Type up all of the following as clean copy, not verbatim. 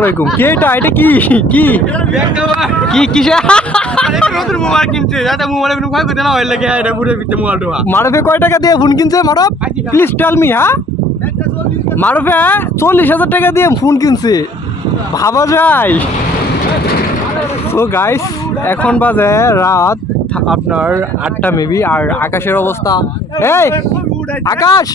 আলাইকুম। কে এটা কি কি কি কিসে নতুন মোবাইল কিনছে যাতে মোবাইলে কোনো ক্ষয় করতে না হয় লাগে এটা ঘুরে ফিরতে মোবাইলটা মারুফে কয় টাকা দিয়ে ফোন কিনছে মারুফ? Please tell me. হ্যাঁ মারুফে 40,000 টাকা দিয়ে ফোন কিনছে, ভাবা যায়? সো গাইস এখন বাজে রাত আপনার 8টা মেবি, আর আকাশের অবস্থা এই আকাশ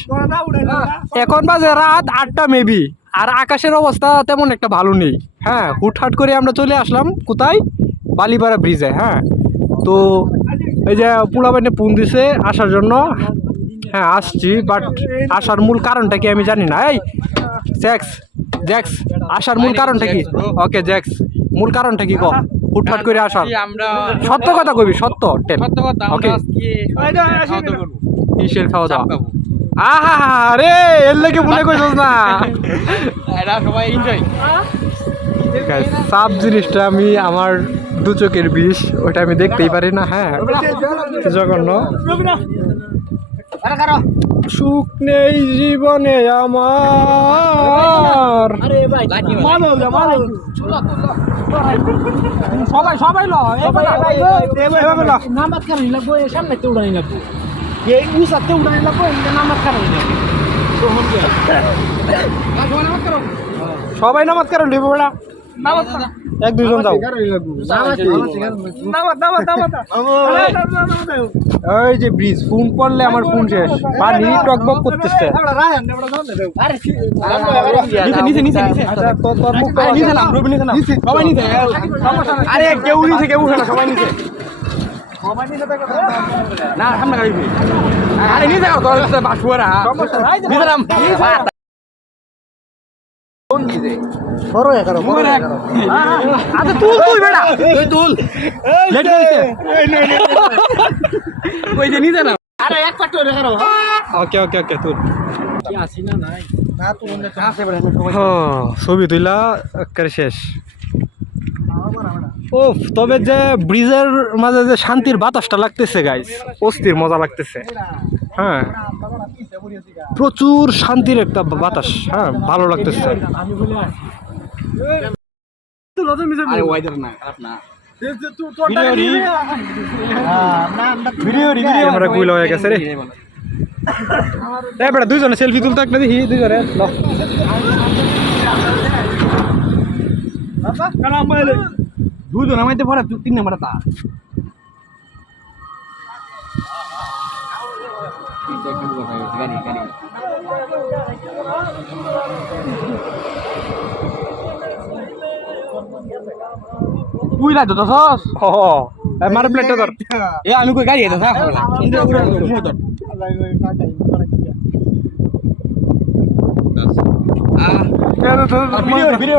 এখন বাজে রাত 8টা মেবি, আর আকাশের অবস্থা তেমন একটা ভালো নেই। হ্যাঁ হুটহাট করে আমরা চলে আসলাম কোথায়? বালিপাড়া ব্রিজে। হ্যাঁ তো এই যে পোলাপাইনে ফোন দিছে আসার জন্য। হ্যাঁ আসছি, বাট আসার মূল কারণটা কি আমি জানি না। এই জ্যাক্স জ্যাক্স আসার মূল কারণটা কি? ওকে জ্যাক্স মূল কারণটা কি কো? হুটহাট করে আসার আমরা সত্য কথা কইবি, সত্য টেল। সত্য কথা ওকে আমরা আজকে কিসের খাওয়া দাওয়া? আহা রে এর লেগে ভুলে কইছস না। এটা সবাই এনজয়। সাব জিনিসটা আমি আমার দু চোখের বিষ, ওইটা আমি দেখতেই পারি না। হ্যাঁ জঘন্য। সুখ নেই জীবনে আমার। সবাই সবাই নামাজ খারাই লাগবো, সামনে তো উড়ানি লাগবো, এই উঁচাতে উড়ানি লাগবো, নামাজ খারাই লাগবো। সবাই নামাজ কারণ দিব বেড়া, এক দুজন যাও। ওই যে ব্রিজ ফোন করলে আমার ফোন শেষ, পানি টকবক করতেছে। আরে কেউ নিছে কেউ উঠে না, সবাই নিছে না সামনে গাড়ি। আরে নিছে তোর বাসুয়ারা নিছে নাম আচ্ছা তুল তুই বেড়া, তুই তুল লেট হইছে। ওই যে নিছে না। আরে এক পাট করে রাখো। ওকে ওকে ওকে তুল। কি আসি না নাই না তো মনে আছে বড় সবাই। ছবি তুইলা একেবারে শেষ। ওফ তবে যে ব্রিজের মাঝে যে শান্তির বাতাসটা লাগতেছে গাইস, অস্থির মজা লাগতেছে। হ্যাঁ প্রচুর শান্তির একটা বাতাস। হ্যাঁ ভালো লাগতেছে। আরে ওয়েদার না খারাপ না। ক্যামেরা গুলো হয়ে গেছে রে। এবারে দুইজনে সেলফি তুলতে একটা দেখি, দুইজনে দুজন আমাইতে পড়া 3 নাম্বার তা গাড়ি গাড়ি তুই লাই তো দছস ও মার প্লেটটা ধর। এ আমি কই গাড়ি এটা সাফ হলা ইন্দ্র পুরো motor video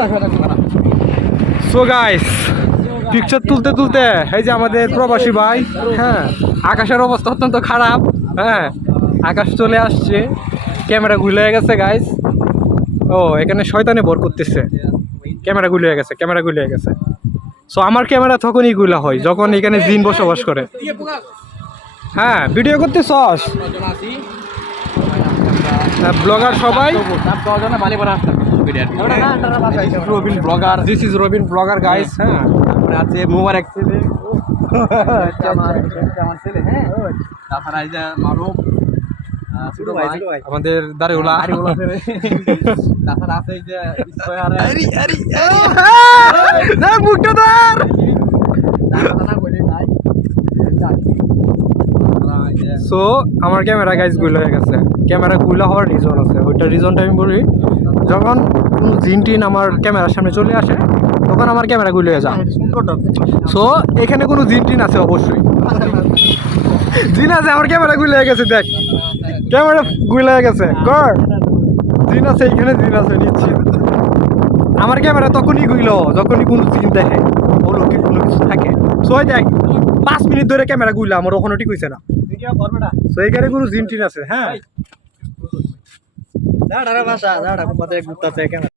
so guys picture তুলতে তুলতে এই যে আমাদের প্রবাসী ভাই, হ্যাঁ আকাশের অবস্থা অত্যন্ত খারাপ। হ্যাঁ আকাশ চলে আসছে, ক্যামেরা গুলে হয়ে গেছে গাইস। ও এখানে শয়তানে ভর করতেছে, ক্যামেরা গুলে হয়ে গেছে, ক্যামেরা গুলে হয়ে গেছে। সো আমার ক্যামেরা তখনই গুলা হয় যখন এখানে জিন বসবাস করে। হ্যাঁ ভিডিও করতেছস ব্লগার সবাই। Robin blogger, this is Robin blogger guys. হ্যাঁ তারপরে আছে মোবারক ছেলে, আমার ছেলে। হ্যাঁ তারপরে এই যে মারুফ, ছোট ভাই আমাদের দাড়িওয়ালা। তারপরে আছে এই যে ইসরায়েল। মুখটা ধর। সো আমার ক্যামেরা গাইজ গুলো হয়ে গেছে। ক্যামেরা গুলো হওয়ার রিজন আছে, ওইটা রিজনটা আমি বলি। যখন কোনো জিন টিন আমার ক্যামেরার সামনে চলে আসে তখন আমার ক্যামেরা গুলো হয়ে যায়। সো এখানে কোনো জিন টিন আছে, অবশ্যই জিন আছে। আমার ক্যামেরা গুলো হয়ে গেছে, দেখ ক্যামেরা গুলো হয়ে গেছে। কর জিন আছে এখানে, জিন আছে নিশ্চিত। আমার ক্যামেরা তখনই গুলো যখনই কোনো জিন দেখে, বলো কি কোনো কিছু থাকে। সো দেখ 5 মিনিট ধরে ক্যামেরা গুলো আমার ওখানে ঠিক হয়েছে না। সো এখানে কোনো জিন টিন আছে। হ্যাঁ